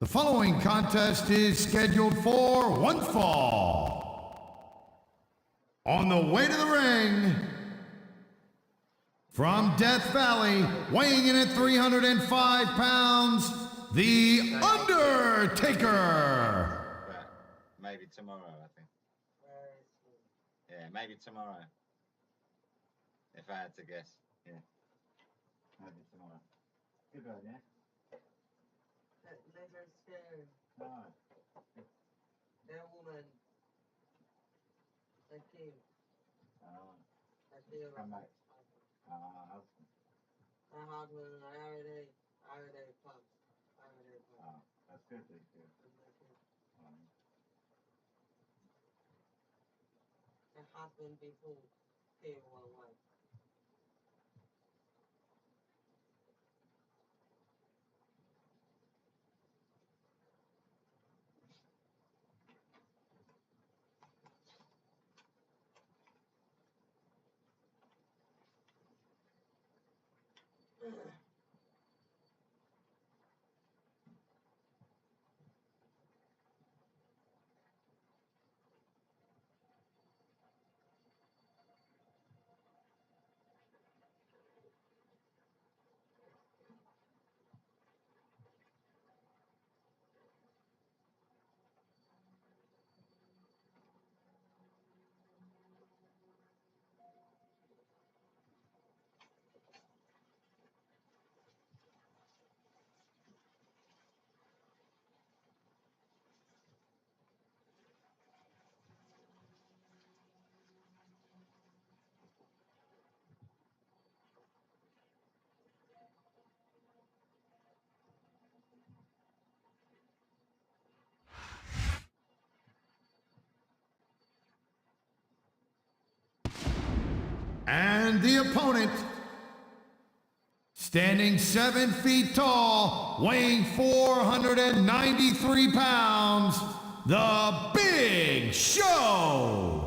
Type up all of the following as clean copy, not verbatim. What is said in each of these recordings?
The following contest is scheduled for one fall. On the way to the ring, from Death Valley, weighing in at 305 pounds, The Undertaker. Maybe tomorrow, I think. Yeah, maybe tomorrow. If I had to guess, yeah. Maybe tomorrow. Good one, yeah? They're scared. No. That woman. That kid. That kid. Come back. Husband. That husband, I already pumped. That's good, that's good. That husband before came one wife. And the opponent, standing 7 feet tall, weighing 493 pounds, The Big Show.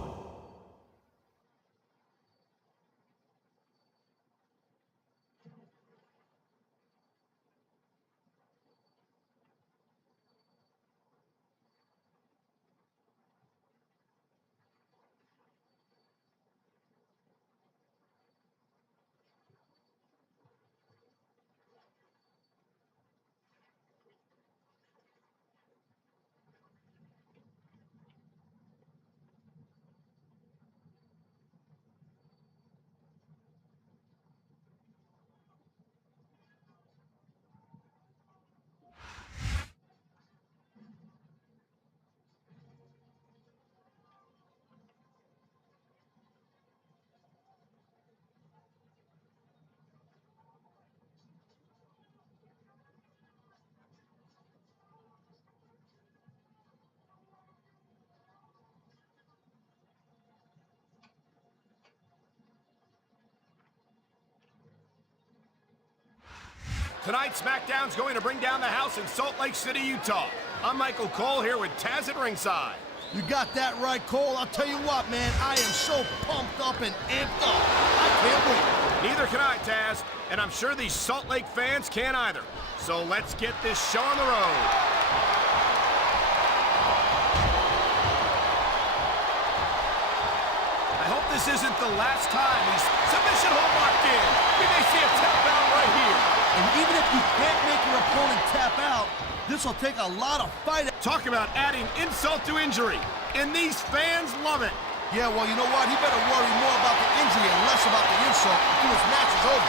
Tonight, SmackDown's going to bring down the house in Salt Lake City, Utah. I'm Michael Cole here with Taz at ringside. You got that right, Cole. I'll tell you what, man, I am so pumped up and amped up. I can't wait. Neither can I, Taz, and I'm sure these Salt Lake fans can't either. So let's get this show on the road. I hope this isn't the last time he's submission hold locked in. We may see a tap out right here. And even if you can't make your opponent tap out, this will take a lot of fight. Talk about adding insult to injury. And these fans love it. Yeah, well, you know what? He better worry more about the injury and less about the insult until his match is over.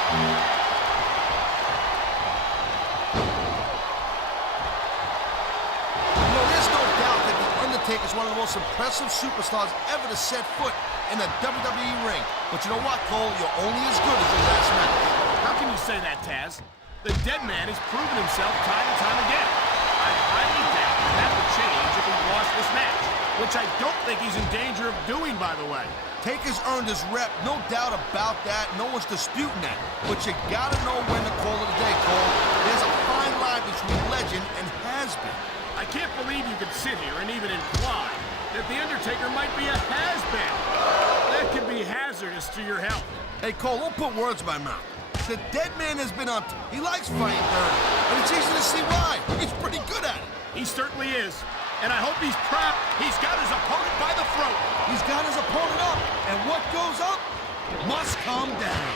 You know, there's no doubt that The Undertaker is one of the most impressive superstars ever to set foot in a WWE ring. But you know what, Cole? You're only as good as your last match. How can you say that, Taz? The dead man has proven himself time and time again. I highly doubt that would change if he lost this match, which I don't think he's in danger of doing, by the way. Taker's earned his rep, no doubt about that. No one's disputing that. But you gotta know when to call it a day, Cole. There's a fine line between legend and has-been. I can't believe you could sit here and even imply that The Undertaker might be a has-been. That could be hazardous to your health. Hey, Cole, don't put words in my mouth. The dead man has been on... He likes fighting dirty, and it's easy to see why. He's pretty good at it. He certainly is. And I hope he's proud. He's got his opponent by the throat. He's got his opponent up, and what goes up must come down.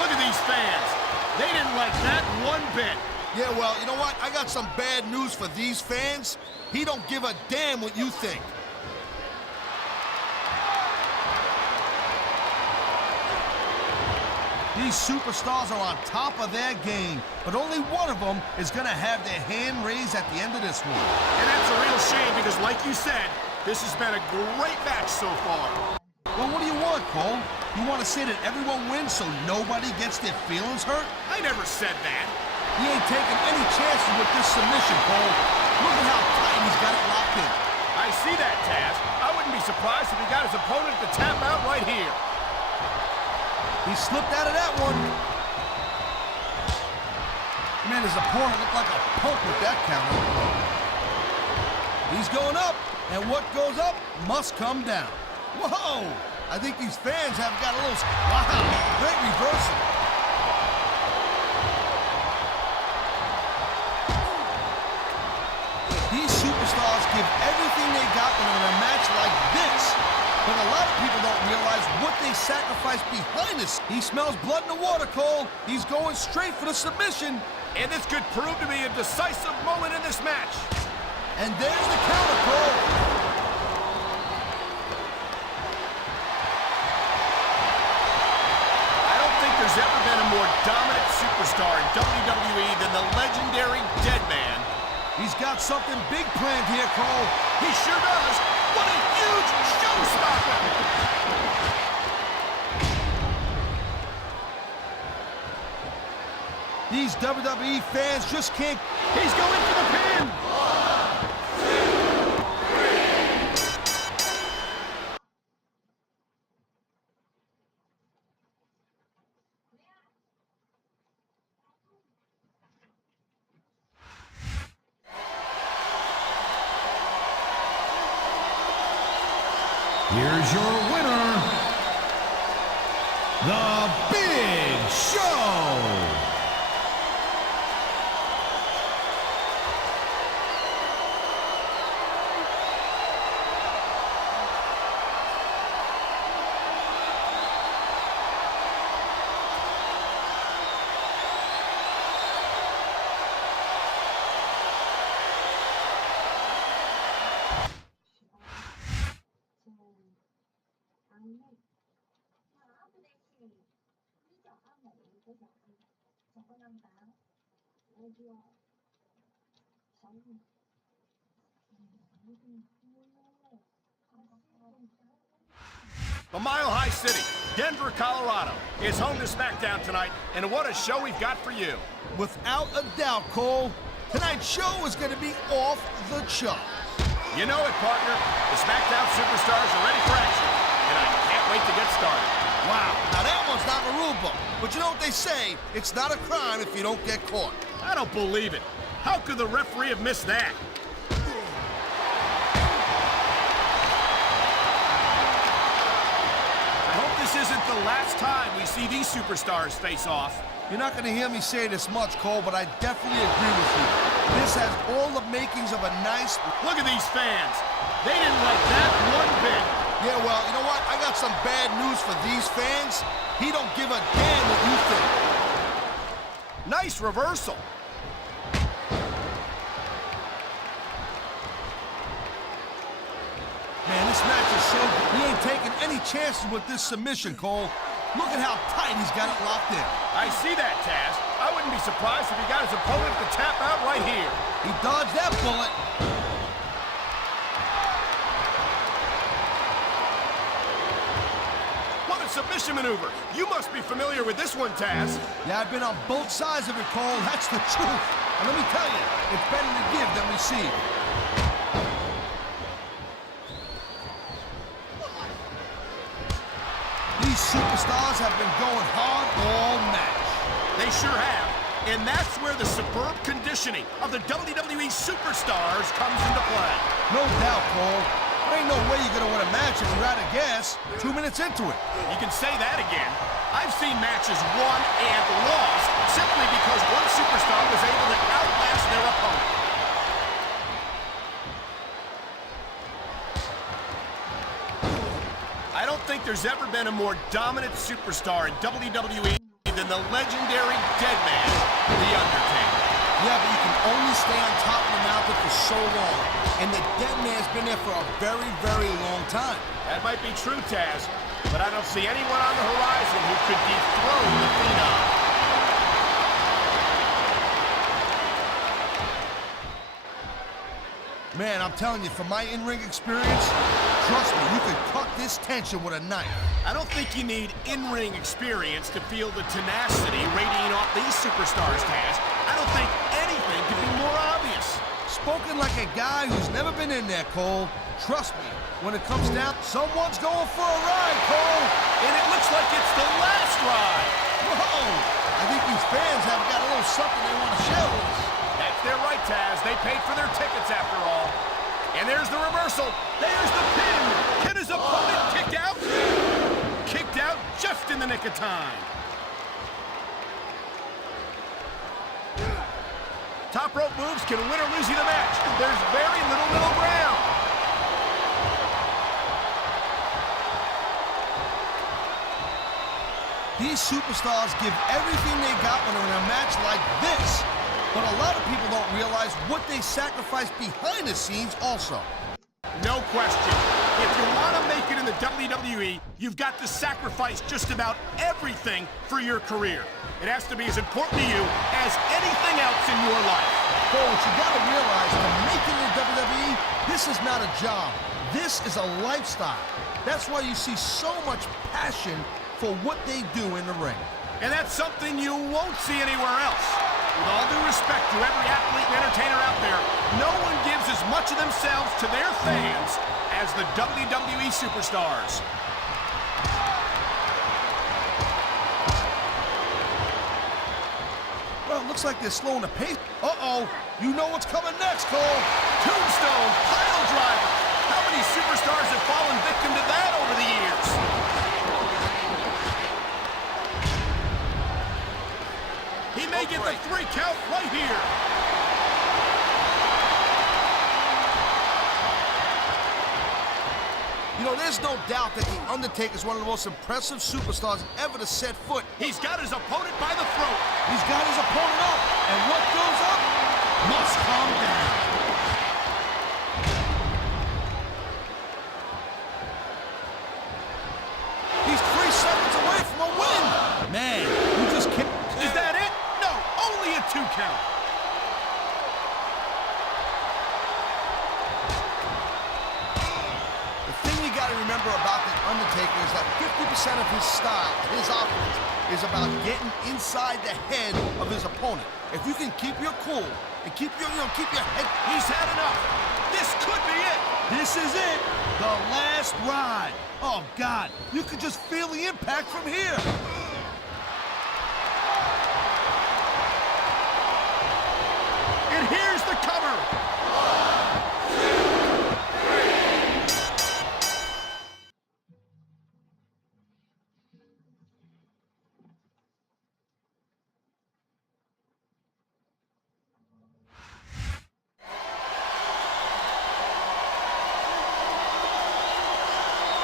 Look at these fans. They didn't like that one bit. Yeah, well, you know what? I got some bad news for these fans. He don't give a damn what you think. These superstars are on top of their game, but only one of them is going to have their hand raised at the end of this one. And that's a real shame because, like you said, this has been a great match so far. Well, what do you want, Cole? You want to say that everyone wins so nobody gets their feelings hurt? I never said that. He ain't taking any chances with this submission, Cole. Look at how tight he's got it locked in. I see that, Taz. I wouldn't be surprised if he got his opponent to tap out right here. He slipped out of that one. Man, his opponent looked like a punk with that counter. He's going up, and what goes up must come down. Whoa! I think these fans have got a little... Wow! Great reversal. These superstars give everything they got when they're in a match like this. But a lot of people don't realize what they sacrifice behind this. He smells blood in the water, Cole. He's going straight for the submission. And this could prove to be a decisive moment in this match. And there's the counter, Cole. I don't think there's ever been a more dominant superstar in WWE than the legendary Dead Man. He's got something big planned here, Cole. He sure does. What a huge showstopper! These WWE fans just can't... He's going for the pin! Here's your winner, The Big Show. The Mile High City, Denver, Colorado, is home to SmackDown tonight, and what a show we've got for you. Without a doubt, Cole, tonight's show is going to be off the chart. You know it, partner. The SmackDown superstars are ready for action, and I can't wait to get started. Wow, now that one's not in the rule book. But you know what they say, it's not a crime if you don't get caught. I don't believe it. How could the referee have missed that? I hope this isn't the last time we see these superstars face off. You're not going to hear me say this much, Cole, but I definitely agree with you. This has all the makings of a nice... Look at these fans. They didn't like that one bit. Yeah, well, you know what? I got some bad news for these fans. He don't give a damn what you think. Nice reversal. Man, this match is so good. He ain't taking any chances with this submission, Cole. Look at how tight he's got it locked in. I see that, Taz. I wouldn't be surprised if he got his opponent to tap out right here. He dodged that bullet. What a submission maneuver. You must be familiar with this one, Taz. Yeah, I've been on both sides of it, Cole. That's the truth. And let me tell you, it's better to give than receive. These superstars have been going hard all match. They sure have. And that's where the superb conditioning of the WWE superstars comes into play. No doubt, Cole. There ain't no way you're going to win a match if you're out of gas 2 minutes into it. You can say that again. I've seen matches won and lost simply because one superstar was able to outlast their opponent. I don't think there's ever been a more dominant superstar in WWE than the legendary Deadman, The Undertaker. Yeah, but you can only stay on top of the mountain for so long. And the Deadman's been there for a very, very long time. That might be true, Taz, but I don't see anyone on the horizon who could dethrone the Phenom. Man, I'm telling you, from my in-ring experience, trust me, you can cut this tension with a knife. I don't think you need in-ring experience to feel the tenacity radiating off these superstars, Taz. I don't think anything could be more obvious. Spoken like a guy who's never been in there, Cole. Trust me, when it comes down, someone's going for a ride, Cole. And it looks like it's the last ride. Whoa! I think these fans have got a little something they want to share with us. That's their right, Taz. They paid for their tickets after all. And there's the reversal. There's the pin. Can his opponent kick out? Kicked out just in the nick of time. Top rope moves can win or lose you the match. There's very little middle ground. These superstars give everything they got when they're in a match like this. But a lot of people don't realize what they sacrifice behind the scenes also. No question. If you want to make it in the WWE, you've got to sacrifice just about everything for your career. It has to be as important to you as anything else in your life. But what you got to realize, to make it in the WWE, this is not a job. This is a lifestyle. That's why you see so much passion for what they do in the ring. And that's something you won't see anywhere else. With all due respect to every athlete and entertainer out there, no one gives as much of themselves to their fans as the WWE superstars. Well, it looks like they're slowing the pace. Uh-oh, you know what's coming next, Cole. Tombstone pile driver. How many superstars have fallen victim to that over the years? He may get the 3 count right here. You know, there's no doubt that The Undertaker is one of the most impressive superstars ever to set foot. He's got his opponent by the throat. He's got his opponent up, and what goes up must come down. He's 3 seconds away from a win. Man, you just can't. Is that it? No, only a 2 count. The thing you got to remember about The Undertaker is that 50% of his style, his offense, is about getting inside the head of his opponent. If you can keep your cool and keep your head. He's had enough. This could be it. This is it. The last ride. Oh, God. You could just feel the impact from here. And here's the cover. 1, 2, 3.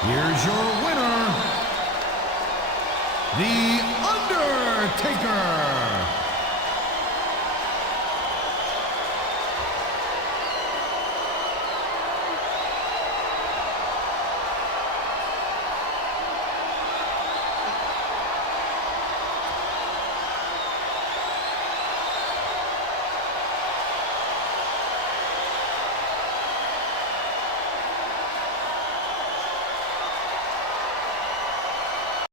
Here's your winner, The